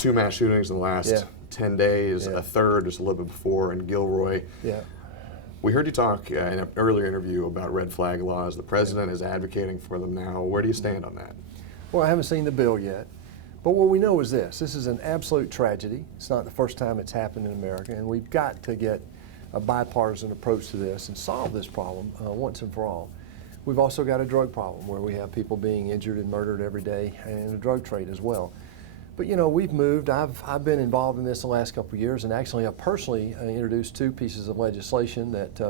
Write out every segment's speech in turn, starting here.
2 mass shootings in the last 10 days, a third just a little bit before in Gilroy. Yeah. We heard you talk in an earlier interview about red flag laws. The president is advocating for them now. Where do you stand on that? Well, I haven't seen the bill yet, but what we know is this is an absolute tragedy. It's not the first time it's happened in America, and we've got to get a bipartisan approach to this and solve this problem once and for all. We've also got a drug problem where we have people being injured and murdered every day, and a drug trade as well. But you know, we've moved. I've been involved in this the last couple of years, and actually I've personally introduced 2 pieces of legislation that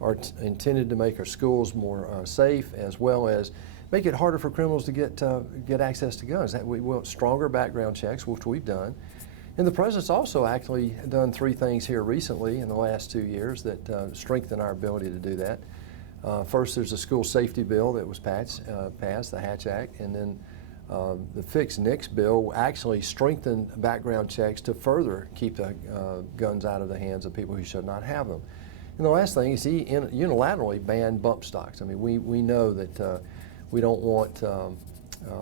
are intended to make our schools more safe, as well as make it harder for criminals to get access to guns. We want stronger background checks, which we've done. And the president's also actually done 3 things here recently in the last 2 years that strengthen our ability to do that. First, there's a school safety bill that was passed, the Hatch Act, and then the Fix NICS bill actually strengthened background checks to further keep the guns out of the hands of people who should not have them. And the last thing is he unilaterally banned bump stocks. I mean, we know that we don't want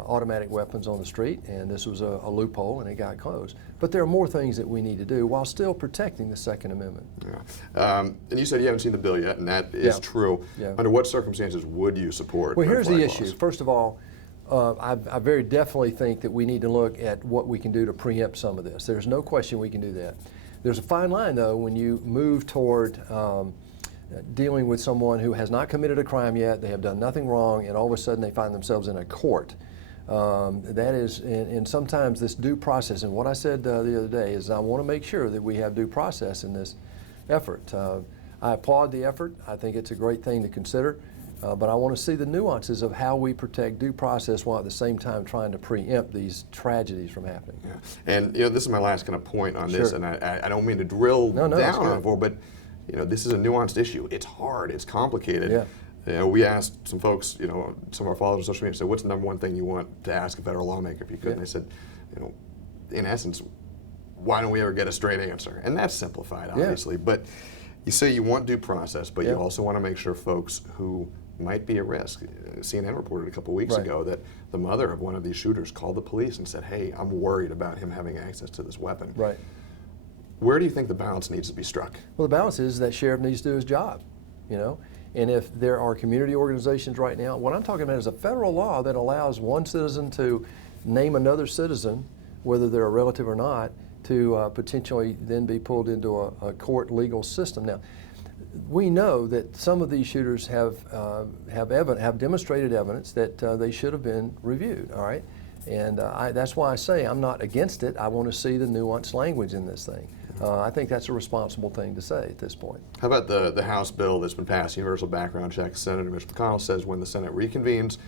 automatic weapons on the street, and this was a loophole and it got closed. But there are more things that we need to do while still protecting the Second Amendment. Yeah. And you said you haven't seen the bill yet, and that is true. Yeah. Under what circumstances would you support? Well, here's the issue. Laws? First of all, I very definitely think that we need to look at what we can do to preempt some of this. There's no question we can do that. There's a fine line, though, when you move toward dealing with someone who has not committed a crime yet, they have done nothing wrong, and all of a sudden they find themselves in a court. That is, and sometimes this due process, and what I said the other day is I want to make sure that we have due process in this effort. I applaud the effort. I think it's a great thing to consider. But I want to see the nuances of how we protect due process while at the same time trying to preempt these tragedies from happening. Yeah. And you know, this is my last kind of point on this, and I don't mean to drill down on it, but you know, this is a nuanced issue. It's hard. It's complicated. Yeah. You know, we asked some folks, you know, some of our followers on social media, said, "What's the number one thing you want to ask a federal lawmaker if you could?" Yeah. And they said, you know, in essence, why don't we ever get a straight answer? And that's simplified, obviously. But you say you want due process, but you also want to make sure folks who might be at risk. CNN reported a couple weeks ago that the mother of one of these shooters called the police and said, "Hey, I'm worried about him having access to this weapon." Right. Where do you think the balance needs to be struck? Well, the balance is that sheriff needs to do his job, you know. And if there are community organizations right now, what I'm talking about is a federal law that allows one citizen to name another citizen, whether they're a relative or not, to potentially then be pulled into a court legal system. Now, we know that some of these shooters have demonstrated evidence that they should have been reviewed. All right, and that's why I say I'm not against it. I want to see the nuanced language in this thing. I think that's a responsible thing to say at this point. How about the House bill that's been passed, universal background checks? Senator Mitch McConnell says when the Senate reconvenes,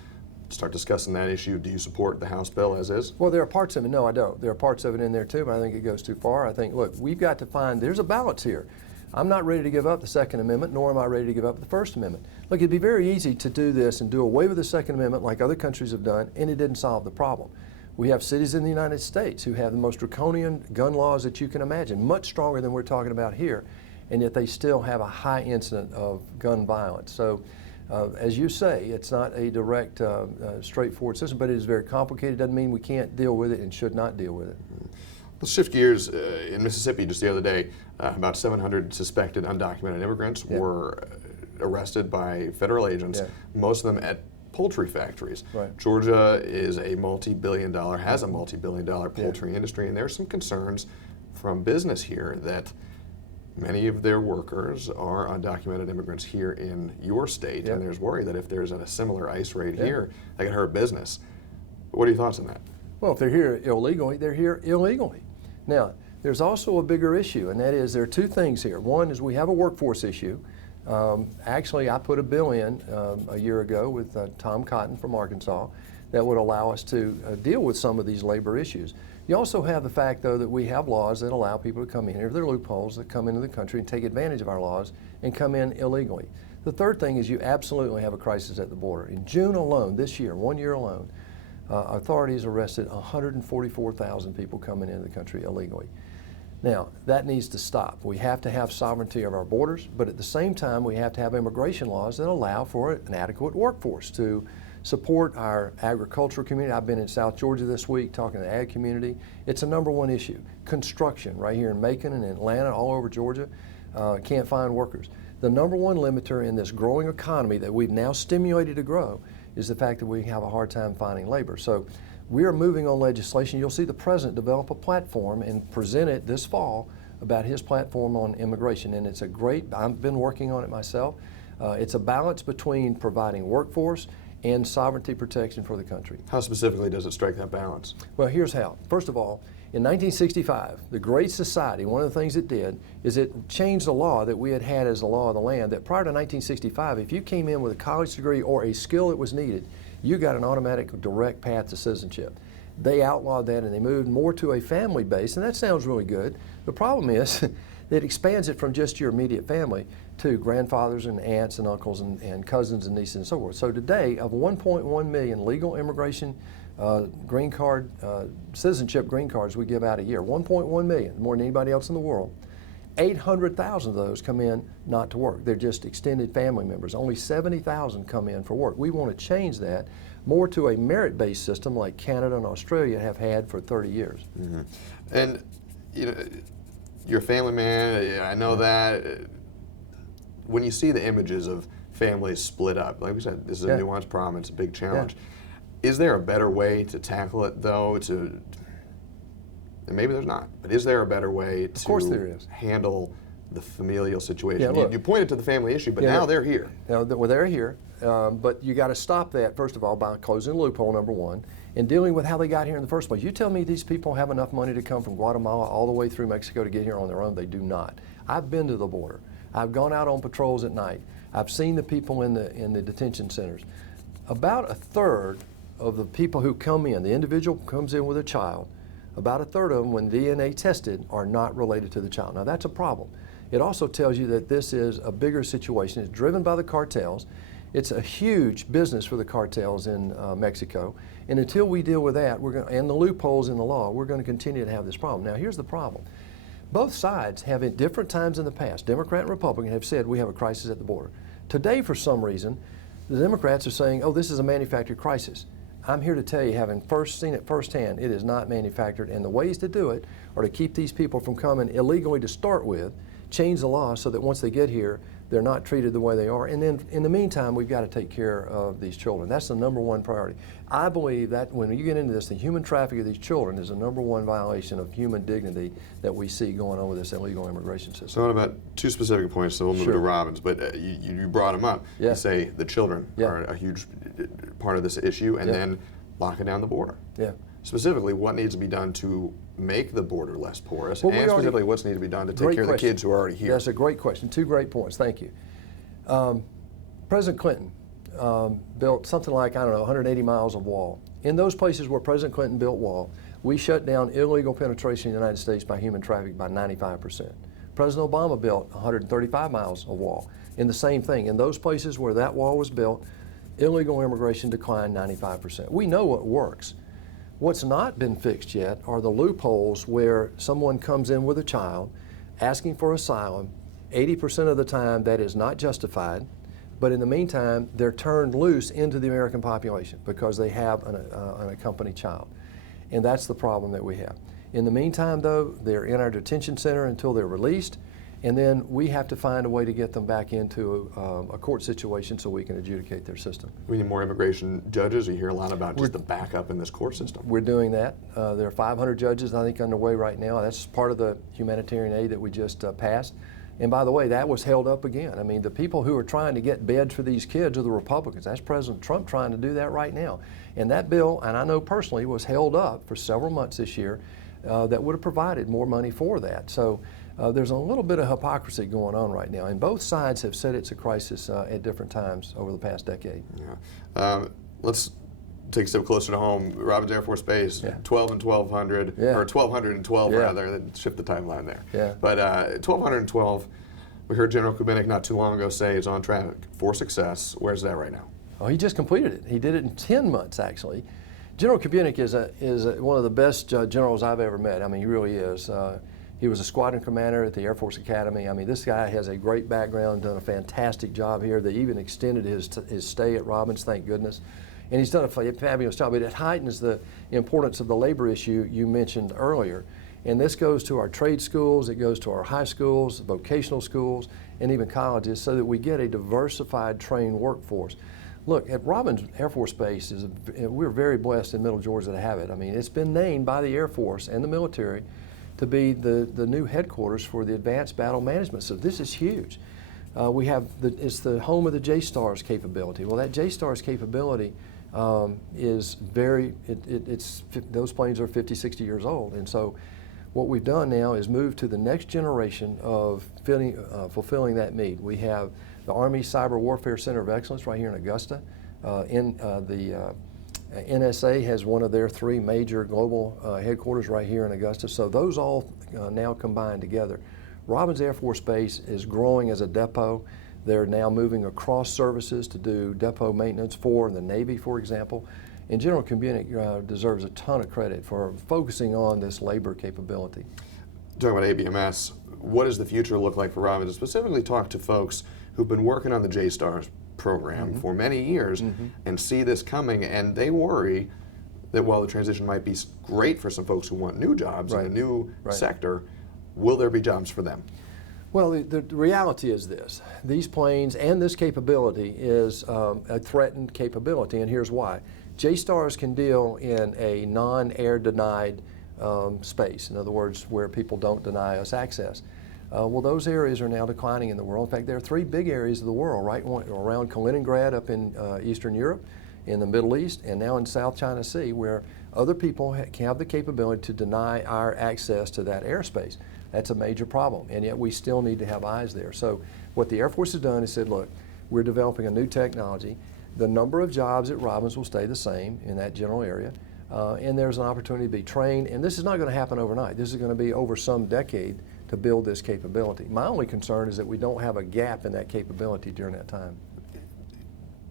start discussing that issue. Do you support the House bill as is? Well, there are parts of it. No, I don't. There are parts of it in there too, but I think it goes too far. I think, look, we've got to find, there's a balance here. I'm not ready to give up the Second Amendment, nor am I ready to give up the First Amendment. Look, it'd be very easy to do this and do away with the Second Amendment like other countries have done, and it didn't solve the problem. We have cities in the United States who have the most draconian gun laws that you can imagine, much stronger than we're talking about here, and yet they still have a high incident of gun violence. So, as you say, it's not a direct, straightforward system, but it is very complicated. Doesn't mean we can't deal with it and should not deal with it. Let's shift gears. In Mississippi just the other day, about 700 suspected undocumented immigrants were arrested by federal agents, most of them at poultry factories. Right. Georgia is a multi-billion-dollar, has a multi-billion-dollar poultry industry, and there's some concerns from business here that many of their workers are undocumented immigrants here in your state, and there's worry that if there's a similar ICE raid here, that could hurt business. What are your thoughts on that? Well, if they're here illegally, they're here illegally. Now, there's also a bigger issue, and that is there are 2 things here. One is we have a workforce issue. Actually, I put a bill in a year ago with Tom Cotton from Arkansas that would allow us to deal with some of these labor issues. You also have the fact, though, that we have laws that allow people to come in here. There are loopholes that come into the country and take advantage of our laws and come in illegally. The third thing is you absolutely have a crisis at the border. In June alone, this year, 1 year alone, authorities arrested 144,000 people coming into the country illegally. Now, that needs to stop. We have to have sovereignty of our borders, but at the same time, we have to have immigration laws that allow for an adequate workforce to support our agricultural community. I've been in South Georgia this week talking to the ag community. It's a #1 issue. Construction right here in Macon and Atlanta, all over Georgia, can't find workers. The #1 limiter in this growing economy that we've now stimulated to grow is the fact that we have a hard time finding labor. So we are moving on legislation. You'll see the president develop a platform and present it this fall about his platform on immigration. And it's a great, I've been working on it myself. It's a balance between providing workforce and sovereignty protection for the country. How specifically does it strike that balance? Well, here's how. First of all, in 1965, the Great Society, one of the things it did is it changed the law that we had had as the law of the land, that prior to 1965, if you came in with a college degree or a skill that was needed, you got an automatic direct path to citizenship. They outlawed that and they moved more to a family base, and that sounds really good. The problem is that it expands it from just your immediate family to grandfathers and aunts and uncles and cousins and nieces and so forth. So today, of 1.1 million legal immigration green card, citizenship green cards we give out a year, 1.1 million, more than anybody else in the world, 800,000 of those come in not to work. They're just extended family members. Only 70,000 come in for work. We want to change that more to a merit-based system like Canada and Australia have had for 30 years. Mm-hmm. And you know, you're a family man, I know that. When you see the images of families split up, like we said, this is a nuanced problem, it's a big challenge. Is there a better way to tackle it though? And maybe there's not, but is there a better way to handle the familial situation? You pointed to the family issue, but now they're here. Well, they're here, but you got to stop that, first of all, by closing the loophole, #1, and dealing with how they got here in the first place. You tell me these people have enough money to come from Guatemala all the way through Mexico to get here on their own. They do not. I've been to the border. I've gone out on patrols at night. I've seen the people in the detention centers. About a third of the people who come in, the individual comes in with a child, about a third of them, when DNA tested, are not related to the child. Now that's a problem. It also tells you that this is a bigger situation. It's driven by the cartels. It's a huge business for the cartels in Mexico. And until we deal with that, and the loopholes in the law, we're going to continue to have this problem. Now here's the problem. Both sides have at different times in the past, Democrat and Republican, have said we have a crisis at the border. Today, for some reason, the Democrats are saying, oh, this is a manufactured crisis. I'm here to tell you, having seen it firsthand, it is not manufactured, and the ways to do it are to keep these people from coming illegally to start with, change the law so that once they get here, they're not treated the way they are, and then in the meantime, we've got to take care of these children. That's the #1 priority. I believe that when you get into this, the human trafficking of these children is the #1 violation of human dignity that we see going on with this illegal immigration system. So about 2 specific points, so we'll move to Robins, but you brought them up. You say the children are a huge part of this issue, and then locking down the border. Specifically, what needs to be done to make the border less porous, and specifically what's needed to be done to take care of the kids who are already here? That's a great question. 2 great points. Thank you. President Clinton built something like, 180 miles of wall. In those places where President Clinton built wall, we shut down illegal penetration in the United States by human trafficking by 95%. President Obama built 135 miles of wall. In the same thing, in those places where that wall was built, illegal immigration declined 95%. We know what works. What's not been fixed yet are the loopholes where someone comes in with a child asking for asylum. 80% of the time that is not justified, but in the meantime they're turned loose into the American population because they have an accompanied child. And that's the problem that we have. In the meantime though, they're in our detention center until they're released, and then we have to find a way to get them back into a court situation so we can adjudicate their system. We need more immigration judges. You hear a lot about just the backup in this court system. We're doing that. There are 500 judges, I think, underway right now. That's part of the humanitarian aid that we just passed. And by the way, that was held up again. I mean, the people who are trying to get beds for these kids are the Republicans. That's President Trump trying to do that right now. And that bill, and I know personally, was held up for several months this year that would have provided more money for that. So there's a little bit of hypocrisy going on right now, and both sides have said it's a crisis at different times over the past decade. Let's take a step closer to home. Robins Air Force Base, 12 and 1200, or 1212 rather, shift the timeline there. But 1212, we heard General Kubinick not too long ago say is on track for success. Where's that right now? Oh, he just completed it. He did it in 10 months, actually. General Kubinick is one of the best generals I've ever met. I mean, he really is. He was a squadron commander at the Air Force Academy. I mean, this guy has a great background, done a fantastic job here. They even extended his stay at Robins, thank goodness. And he's done a fabulous job, but it heightens the importance of the labor issue you mentioned earlier. And this goes to our trade schools, it goes to our high schools, vocational schools, and even colleges, so that we get a diversified trained workforce. Look, at Robins Air Force Base, we're very blessed in Middle Georgia to have it. I mean, it's been named by the Air Force and the military to be the new headquarters for the Advanced Battle Management System. This is huge. It's the home of the JSTARS capability. Well, that JSTARS capability is those planes are 50, 60 years old. And so what we've done now is move to the next generation of fulfilling that need. We have the Army Cyber Warfare Center of Excellence right here in Augusta. The NSA has one of their 3 major global headquarters right here in Augusta. So those all now combine together. Robins Air Force Base is growing as a depot. They're now moving across services to do depot maintenance for the Navy, for example. And General Communic deserves a ton of credit for focusing on this labor capability. Talking about ABMS, what does the future look like for Robins? Specifically talk to folks who've been working on the JSTARS program for many years and see this coming, and they worry that while the transition might be great for some folks who want new jobs in a new sector, will there be jobs for them? Well, the reality is this. These planes and this capability is a threatened capability, and here's why. JSTARS can deal in a non-air denied space, in other words, where people don't deny us access. Well, those areas are now declining in the world. In fact, there are 3 big areas of the world, right around Kaliningrad up in Eastern Europe, in the Middle East, and now in South China Sea, where other people have the capability to deny our access to that airspace. That's a major problem, and yet we still need to have eyes there. So what the Air Force has done is said, look, we're developing a new technology. The number of jobs at Robins will stay the same in that general area, and there's an opportunity to be trained, and this is not going to happen overnight. This is going to be over some decade to build this capability. My only concern is that we don't have a gap in that capability during that time.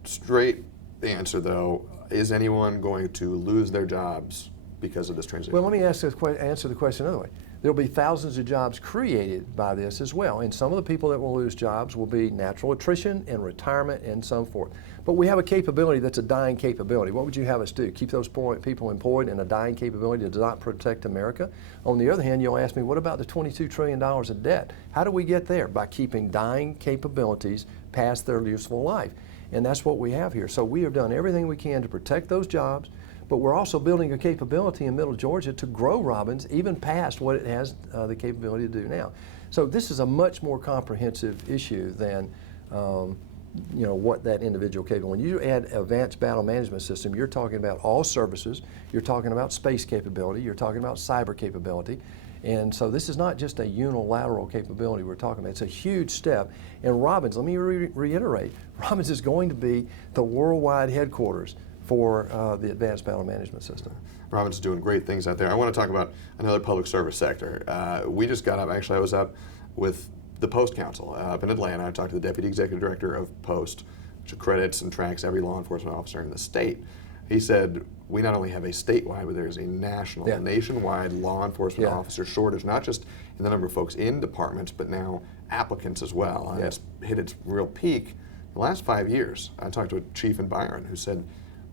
Straight answer, though, is anyone going to lose their jobs because of this transition? Well, let me answer the question another way. There'll be thousands of jobs created by this as well, and some of the people that will lose jobs will be natural attrition and retirement and so forth. But we have a capability that's a dying capability. What would you have us do? Keep those people employed in a dying capability that does not protect America? On the other hand, you'll ask me, what about the $22 trillion of debt? How do we get there? By keeping dying capabilities past their useful life. And that's what we have here. So we have done everything we can to protect those jobs, but we're also building a capability in Middle Georgia to grow Robins even past what it has the capability to do now. So this is a much more comprehensive issue than what that individual capability. When you add advanced battle management system, you're talking about all services, you're talking about space capability, you're talking about cyber capability. And so this is not just a unilateral capability we're talking about. It's a huge step. And Robins, let me reiterate, Robins is going to be the worldwide headquarters for the Advanced Battle Management System. Robins is doing great things out there. I want to talk about another public service sector. We just got up, actually I was up with the Post Council up in Atlanta. I talked to the Deputy Executive Director of Post, which accredits and tracks every law enforcement officer in the state. He said, we not only have a statewide, but there's a national, nationwide law enforcement officer shortage, not just in the number of folks in departments, but now applicants as well. And it's hit its real peak the last 5 years. I talked to a chief in Byron who said,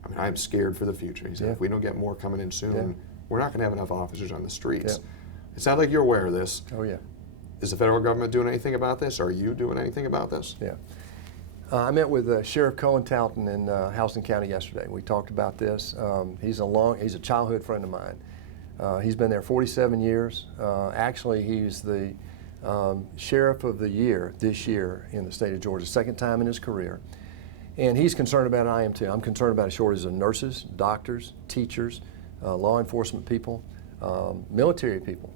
I mean, I'm scared for the future. He said, if we don't get more coming in soon, we're not going to have enough officers on the streets. It sounds like you're aware of this. Oh, yeah. Is the federal government doing anything about this? Are you doing anything about this? Yeah. I met with Sheriff Cohen Talton in Houston County yesterday. We talked about this. He's a childhood friend of mine. He's been there 47 years. Actually, he's the Sheriff of the Year this year in the state of Georgia, second time in his career. And he's concerned about it, I am too. I'm concerned about a shortage of nurses, doctors, teachers, law enforcement people, military people.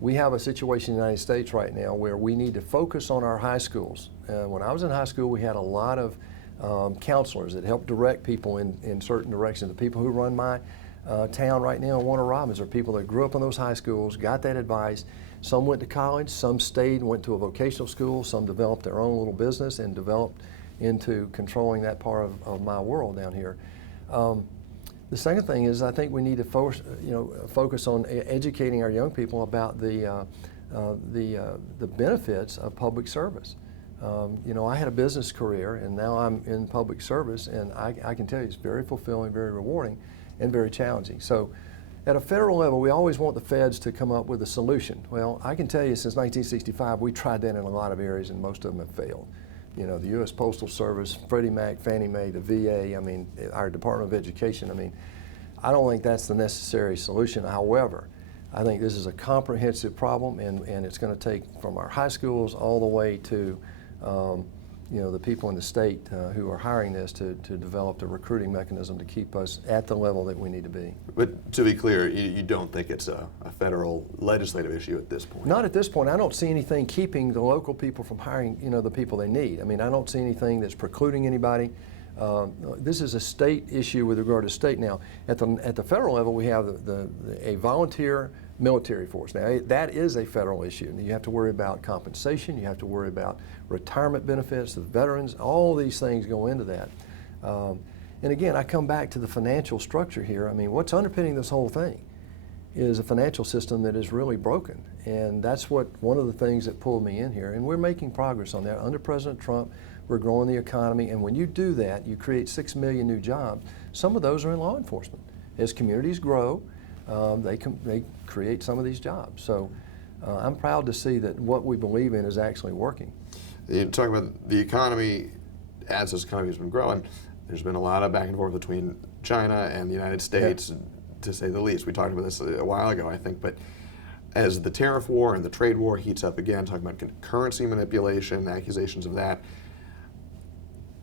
We have a situation in the United States right now where we need to focus on our high schools. When I was in high school, we had a lot of counselors that helped direct people in certain directions. The people who run my town right now in Warner Robins are people that grew up in those high schools, got that advice. Some went to college, some stayed and went to a vocational school, some developed their own little business and developed into controlling that part of my world down here. The second thing is I think we need to focus on educating our young people about the benefits of public service. You know, I had a business career, and now I'm in public service, and I can tell you it's very fulfilling, very rewarding, and very challenging. So at a federal level, we always want the feds to come up with a solution. Well, I can tell you since 1965, we tried that in a lot of areas, and most of them have failed. You know, the U.S. Postal Service, Freddie Mac, Fannie Mae, the VA, I mean, our Department of Education, I mean, I don't think that's the necessary solution. However, I think this is a comprehensive problem, and it's going to take from our high schools all the way to you know, the people in the state who are hiring this to develop the recruiting mechanism to keep us at the level that we need to be. But to be clear, you don't think it's a federal legislative issue at this point? Not at this point. I don't see anything keeping the local people from hiring, you know, the people they need. I mean, I don't see anything that's precluding anybody. This is a state issue with regard to state. Now, at the federal level, we have a volunteer military force. Now, that is a federal issue. You have to worry about compensation. You have to worry about retirement benefits, the veterans. All these things go into that. And again, I come back to the financial structure here. I mean, what's underpinning this whole thing is a financial system that is really broken. And that's one of the things that pulled me in here. And we're making progress on that. Under President Trump, we're growing the economy. And when you do that, you create 6 million new jobs. Some of those are in law enforcement. As communities grow, they create some of these jobs. So I'm proud to see that what we believe in is actually working. You talk about the economy. As this economy has been growing, there's been a lot of back and forth between China and the United States, to say the least. We talked about this a while ago, I think, but as the tariff war and the trade war heats up again, talking about currency manipulation, accusations of that,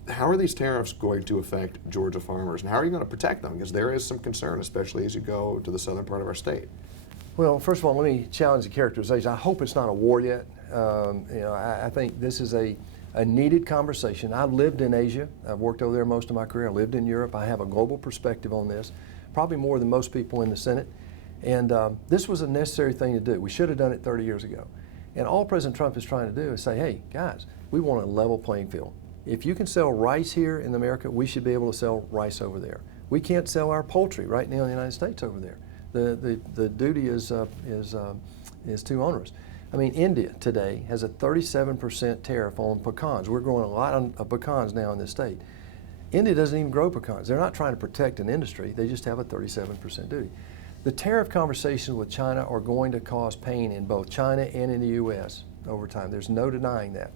how are these tariffs going to affect Georgia farmers, and how are you going to protect them? Because there is some concern, especially as you go to the southern part of our state. Well, first of all, let me challenge the characterization. I hope it's not a war yet. You know, I think this is a needed conversation. I've lived in Asia. I've worked over there most of my career. I lived in Europe. I have a global perspective on this, probably more than most people in the Senate. And this was a necessary thing to do. We should have done it 30 years ago. And all President Trump is trying to do is say, hey, guys, we want a level playing field. If you can sell rice here in America, we should be able to sell rice over there. We can't sell our poultry right now in the United States over there. The duty is too onerous. I mean, India today has a 37% tariff on pecans. We're growing a lot of pecans now in this state. India doesn't even grow pecans. They're not trying to protect an industry. They just have a 37% duty. The tariff conversations with China are going to cause pain in both China and in the U.S. over time. There's no denying that.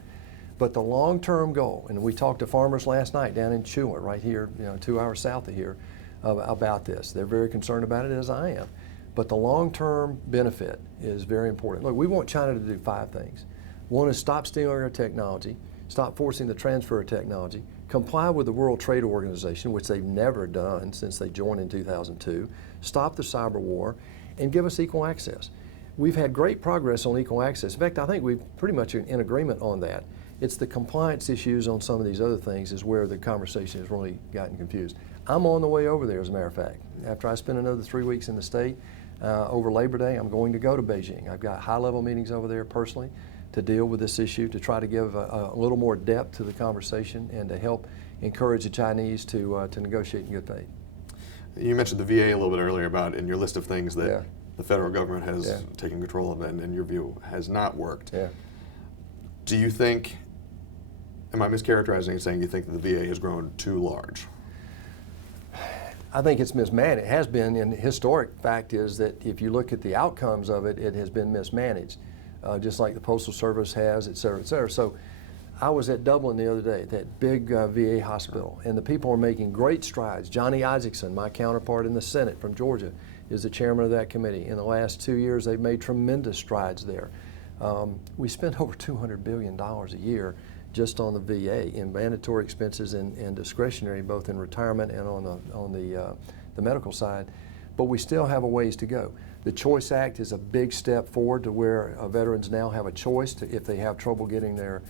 But the long-term goal, and we talked to farmers last night down in Chula, right here, 2 hours south of here, about this. They're very concerned about it, as I am. But the long-term benefit is very important. Look, we want China to do 5 things. One is stop stealing our technology, stop forcing the transfer of technology, comply with the World Trade Organization, which they've never done since they joined in 2002, stop the cyber war, and give us equal access. We've had great progress on equal access. In fact, I think we're pretty much in agreement on that. It's the compliance issues on some of these other things is where the conversation has really gotten confused. I'm on the way over there, as a matter of fact. After I spend another 3 weeks in the state, over Labor Day, I'm going to go to Beijing. I've got high-level meetings over there personally to deal with this issue, to try to give a little more depth to the conversation and to help encourage the Chinese to negotiate in good faith. You mentioned the VA a little bit earlier about in your list of things that the federal government has taken control of and in your view has not worked. Do you think, am I mischaracterizing and saying you think that the VA has grown too large? I think it's mismanaged. It has been, and the historic fact is that if you look at the outcomes of it, it has been mismanaged, just like the Postal Service has, et cetera, et cetera. So I was at Dublin the other day, that big VA hospital, and the people are making great strides. Johnny Isaacson, my counterpart in the Senate from Georgia, is the chairman of that committee. In the last 2 years, they've made tremendous strides there. We spend over $200 billion a year just on the VA in mandatory expenses and discretionary, both in retirement and on the medical side. But we still have a ways to go. The Choice Act is a big step forward to where veterans now have a choice if they have trouble getting their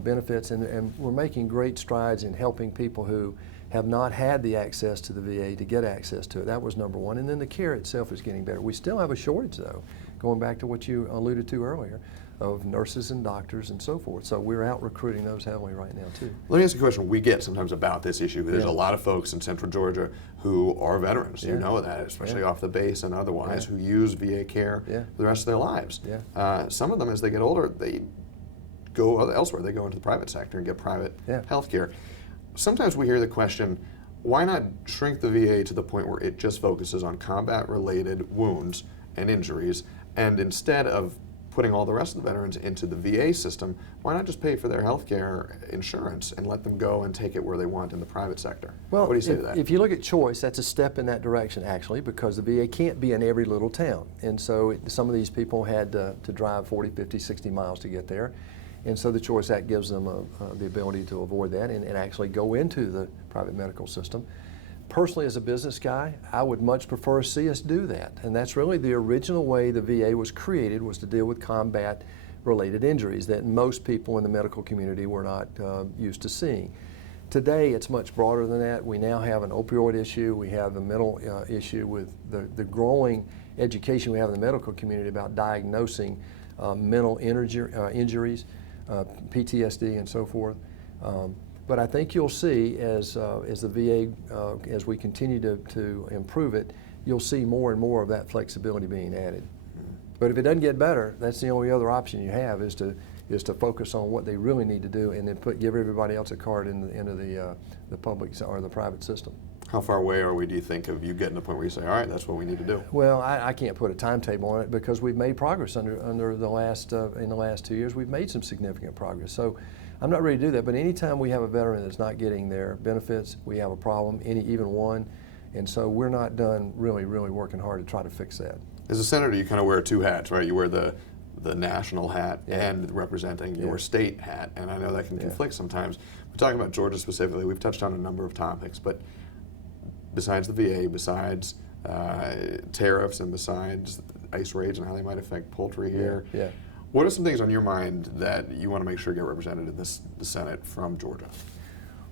benefits, and we're making great strides in helping people who have not had the access to the VA to get access to it. That was number one. And then the care itself is getting better. We still have a shortage, though, going back to what you alluded to earlier, of nurses and doctors and so forth. So we're out recruiting those heavily right now, too. Let me ask you a question we get sometimes about this issue. There's a lot of folks in Central Georgia who are veterans. You know that, especially off the base and otherwise, who use VA care for the rest of their lives. Some of them, as they get older, they go elsewhere. They go into the private sector and get private health care. Sometimes we hear the question, why not shrink the VA to the point where it just focuses on combat-related wounds and injuries, and instead of putting all the rest of the veterans into the VA system, why not just pay for their health care insurance and let them go and take it where they want in the private sector? Well, what do you say to that? If you look at choice, that's a step in that direction, actually, because the VA can't be in every little town. And so some of these people had to drive 40, 50, 60 miles to get there. And so the Choice Act gives them the ability to avoid that and actually go into the private medical system. Personally, as a business guy, I would much prefer to see us do that. And that's really the original way the VA was created, was to deal with combat-related injuries that most people in the medical community were not used to seeing. Today, it's much broader than that. We now have an opioid issue. We have a mental issue with the growing education we have in the medical community about diagnosing mental injuries, PTSD, and so forth. But I think you'll see as the VA, as we continue to improve it, you'll see more and more of that flexibility being added. But if it doesn't get better, that's the only other option you have is to focus on what they really need to do, and then give everybody else a card into the public or the private system. How far away are we, do you think, of you getting to the point where you say, all right, that's what we need to do? Well, I can't put a timetable on it because we've made progress in the last 2 years. We've made some significant progress. So I'm not ready to do that, but anytime we have a veteran that's not getting their benefits, we have a problem, even one. And so we're not done really working hard to try to fix that. As a senator, you kind of wear two hats, right? You wear the national hat and representing your state hat, and I know that can conflict sometimes. We're talking about Georgia specifically. We've touched on a number of topics, but besides the VA, besides tariffs, and besides ice raids and how they might affect poultry here, what are some things on your mind that you want to make sure get represented in the Senate from Georgia?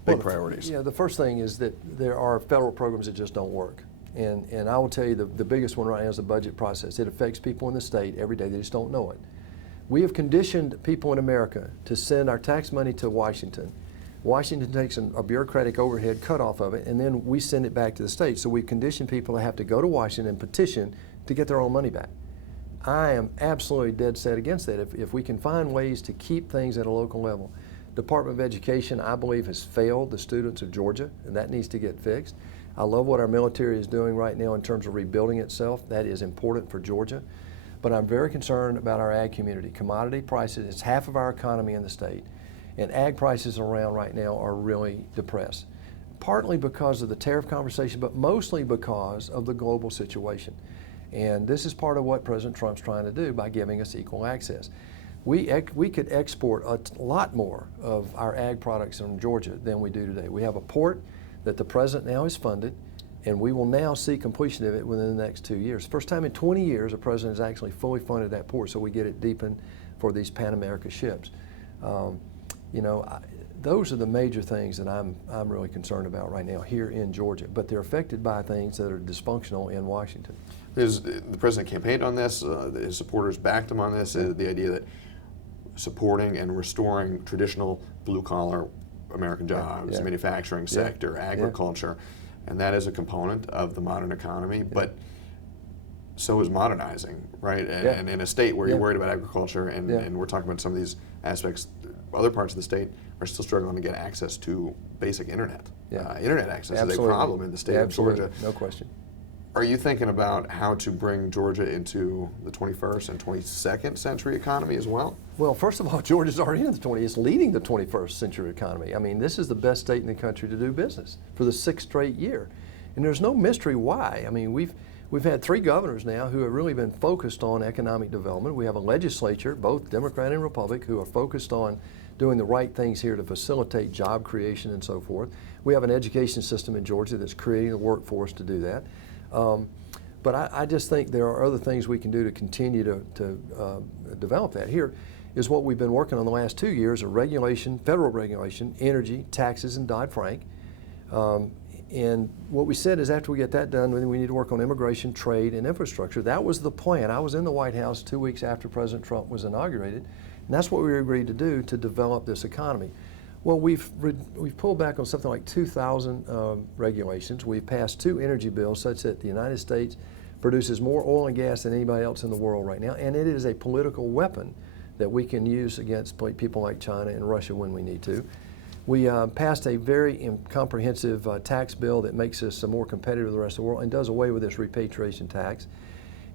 Big priorities. Yeah, the first thing is that there are federal programs that just don't work. And I will tell you the biggest one right now is the budget process. It affects people in the state every day. They just don't know it. We have conditioned people in America to send our tax money to Washington. Washington takes a bureaucratic overhead cut off of it, and then we send it back to the state. So we've conditioned people to have to go to Washington and petition to get their own money back. I am absolutely dead set against that. If we can find ways to keep things at a local level. Department of Education, I believe, has failed the students of Georgia, and that needs to get fixed. I love what our military is doing right now in terms of rebuilding itself. That is important for Georgia. But I'm very concerned about our ag community. Commodity prices, it's half of our economy in the state, and ag prices around right now are really depressed. Partly because of the tariff conversation, but mostly because of the global situation. And this is part of what President Trump's trying to do by giving us equal access. We could export a lot more of our ag products from Georgia than we do today. We have a port that the President now has funded, and we will now see completion of it within the next 2 years. First time in 20 years a President has actually fully funded that port, so we get it deepened for these Pan America ships. Those are the major things that I'm really concerned about right now here in Georgia, but they're affected by things that are dysfunctional in Washington. The President campaigned on this, his supporters backed him on this, the idea that supporting and restoring traditional blue-collar American jobs, manufacturing sector, agriculture, and that is a component of the modern economy, but so is modernizing, right? And in a state where you're worried about agriculture, and we're talking about some of these aspects, other parts of the state are still struggling to get access to basic internet. Internet access is a problem in the state of Georgia. No question. Are you thinking about how to bring Georgia into the 21st and 22nd century economy as well? Well, first of all, Georgia's already in the 20th. It's leading the 21st century economy. I mean, this is the best state in the country to do business for the 6th straight year. And there's no mystery why. I mean, we've had 3 governors now who have really been focused on economic development. We have a legislature, both Democrat and Republican, who are focused on doing the right things here to facilitate job creation and so forth. We have an education system in Georgia that's creating a workforce to do that. But I just think there are other things we can do to continue to develop that. Here is what we've been working on the last 2 years of regulation, federal regulation, energy, taxes, and Dodd-Frank. And what we said is after we get that done, we need to work on immigration, trade, and infrastructure. That was the plan. I was in the White House 2 weeks after President Trump was inaugurated, and that's what we agreed to do to develop this economy. Well, we've pulled back on something like 2,000 regulations. We've passed 2 energy bills such that the United States produces more oil and gas than anybody else in the world right now, and it is a political weapon that we can use against people like China and Russia when we need to. We passed a very comprehensive tax bill that makes us more competitive with the rest of the world and does away with this repatriation tax.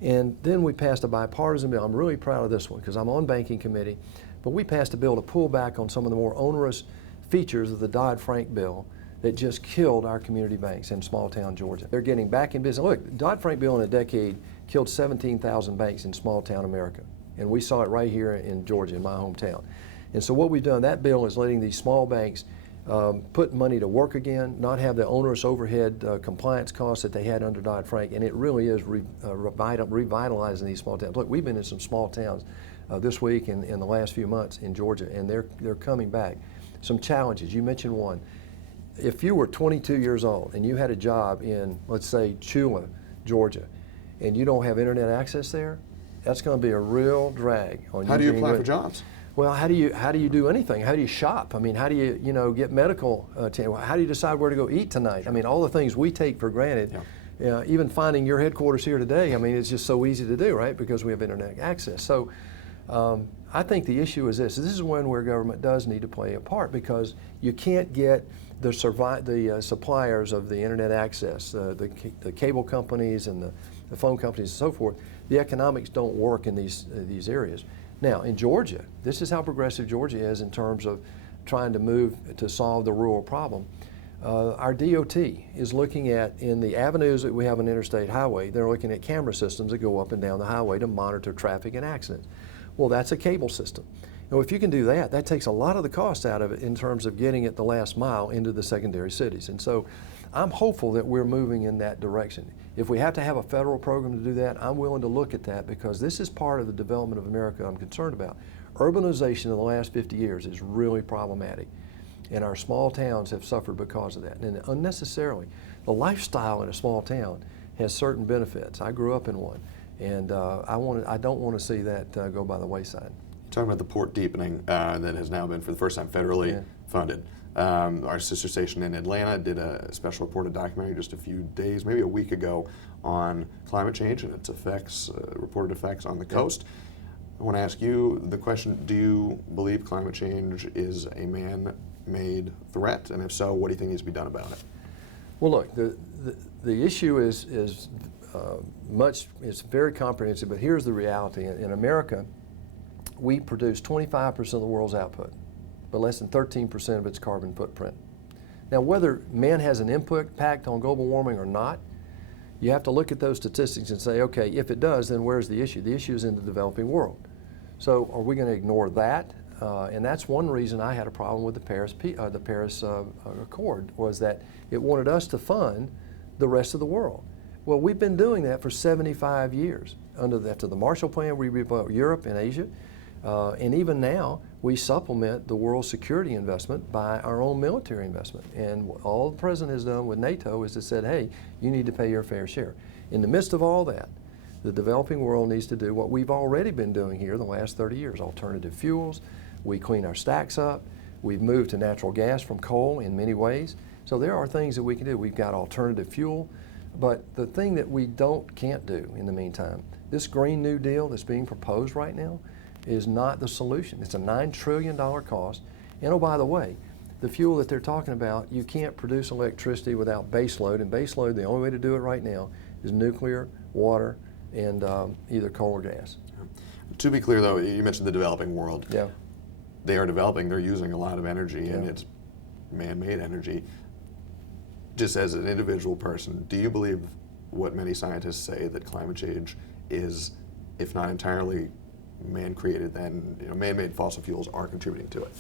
And then we passed a bipartisan bill. I'm really proud of this one because I'm on banking committee, but we passed a bill to pull back on some of the more onerous features of the Dodd-Frank bill that just killed our community banks in small town Georgia. They're getting back in business. Look, Dodd-Frank bill in a decade killed 17,000 banks in small town America. And we saw it right here in Georgia, in my hometown. And so what we've done, that bill is letting these small banks put money to work again, not have the onerous overhead compliance costs that they had under Dodd-Frank, and it really is revitalizing these small towns. Look, we've been in some small towns this week and in the last few months in Georgia, and they're coming back. Some challenges, you mentioned one. If you were 22 years old and you had a job in, let's say, Chula, Georgia, and you don't have internet access there, that's going to be a real drag on you. How do you apply for jobs? Well, how do you do anything? How do you shop? I mean, how do you get medical how do you decide where to go eat tonight? I mean, all the things we take for granted. Yeah. Even finding your headquarters here today, I mean, it's just so easy to do, right? Because we have internet access. So I think the issue is this. This is one where government does need to play a part because you can't get the suppliers of the internet access, the cable companies and the phone companies and so forth. The economics don't work in these areas. Now, in Georgia, this is how progressive Georgia is in terms of trying to move to solve the rural problem. Our DOT is looking at, in the avenues that we have on interstate highway, they're looking at camera systems that go up and down the highway to monitor traffic and accidents. Well, that's a cable system. Now, if you can do that, that takes a lot of the cost out of it in terms of getting it the last mile into the secondary cities. And so I'm hopeful that we're moving in that direction. If we have to have a federal program to do that, I'm willing to look at that because this is part of the development of America I'm concerned about. Urbanization in the last 50 years is really problematic, and our small towns have suffered because of that, and unnecessarily. The lifestyle in a small town has certain benefits. I grew up in one, and I don't want to see that go by the wayside. You're talking about the port deepening that has now been, for the first time, federally funded. Our sister station in Atlanta did a special reported documentary just a few days, maybe a week ago, on climate change and its effects, reported effects on the coast. I want to ask you the question, do you believe climate change is a man-made threat? And if so, what do you think needs to be done about it? Well, look, the issue is it's very comprehensive, but here's the reality. In America, we produce 25% of the world's output, but less than 13% of its carbon footprint. Now, whether man has an impact on global warming or not, you have to look at those statistics and say, okay, if it does, then where's the issue? The issue is in the developing world. So are we going to ignore that? And that's one reason I had a problem with the Paris Accord, was that it wanted us to fund the rest of the world. Well, we've been doing that for 75 years. After the Marshall Plan, we rebuilt Europe and Asia. And even now, we supplement the world security investment by our own military investment. And all the President has done with NATO is to say, hey, you need to pay your fair share. In the midst of all that, the developing world needs to do what we've already been doing here the last 30 years, alternative fuels. We clean our stacks up. We've moved to natural gas from coal in many ways. So there are things that we can do. We've got alternative fuel. But the thing that we can't do in the meantime, this Green New Deal that's being proposed right now, is not the solution. It's a $9 trillion cost. And oh, by the way, the fuel that they're talking about, you can't produce electricity without base load. And base load, the only way to do it right now is nuclear, water, and either coal or gas. To be clear, though, you mentioned the developing world. Yeah. They are developing, they're using a lot of energy, and it's man-made energy. Just as an individual person, do you believe what many scientists say, that climate change is, if not entirely man-created, then man-made fossil fuels are contributing to it?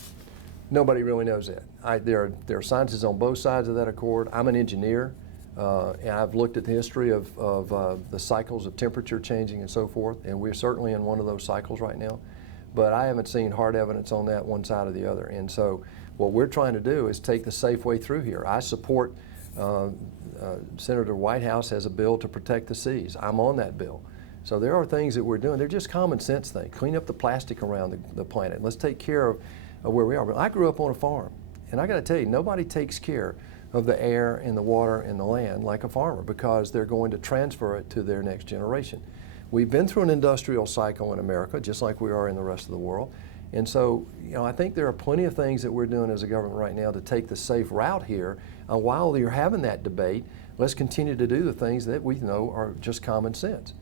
Nobody really knows that. There are scientists on both sides of that accord. I'm an engineer, and I've looked at the history of the cycles of temperature changing and so forth, and we're certainly in one of those cycles right now. But I haven't seen hard evidence on that one side or the other. And so what we're trying to do is take the safe way through here. I support Senator Whitehouse has a bill to protect the seas. I'm on that bill. So there are things that we're doing. They're just common sense things. Clean up the plastic around the planet. Let's take care of where we are. But I grew up on a farm, and I got to tell you, nobody takes care of the air and the water and the land like a farmer, because they're going to transfer it to their next generation. We've been through an industrial cycle in America, just like we are in the rest of the world. And so, I think there are plenty of things that we're doing as a government right now to take the safe route here. While you're having that debate, let's continue to do the things that we know are just common sense.